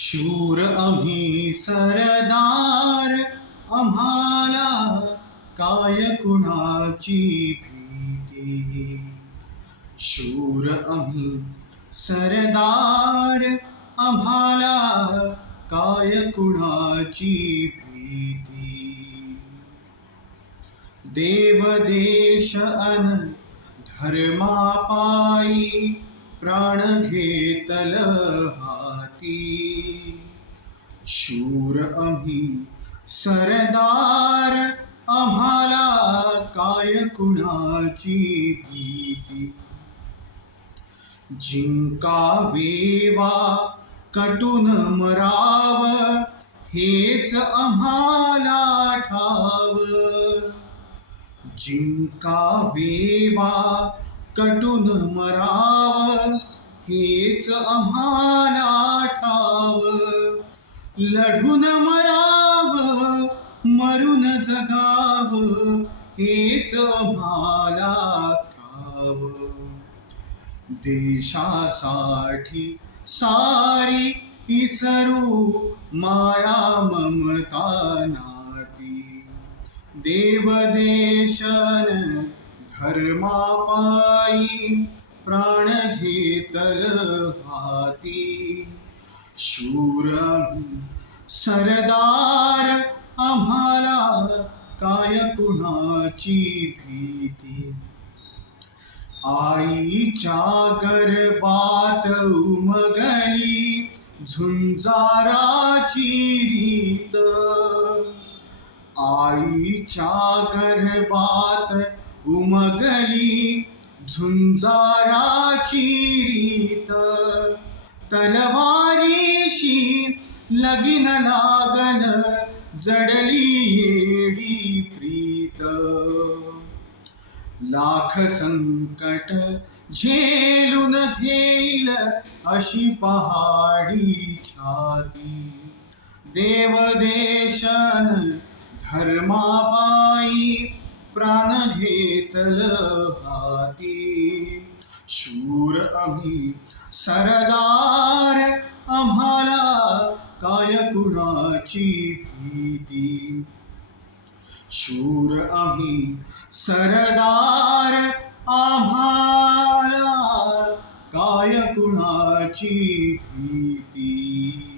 शूर आम्ही सरदार आम्हाला काय कुणाची भीती? शूर आम्ही सरदार आम्हाला काय कुणाची भीती? देव देश अन धर्मापायी प्राण घेतल शूर आम्ही सरदार आम्हाला काय कुणाची भीती? जिंकावेवा कटून मराव हेच आम्हाला ठाव. जिंकावेवा कटून मराव हेच आम्हाला ठाव. लढून मराव मरून जगाव हेच भाला ठाव देशासाठी सारी इसरू माया ममता नाती. देवदेशन धर्मापायी प्राण घेतल हाती शूर सरदार आम्हाला काय कुणाची भीती? आईच्या गर्भात उमगली झुंजाराची रीत. आईच्या गर्भात उमगली झुंजाराची रीत. शी लगीन लागन जडली येडी प्रीत. लाख संकट झेलून घेईल अशी पहाडी छाती. देव देशन धर्मापायी प्राण घेतल हाती. शूर आम्ही सरदार आम्हाला काय कुणाची भीती? शूर आम्ही सरदार आम्हाला काय कुणाची भीती?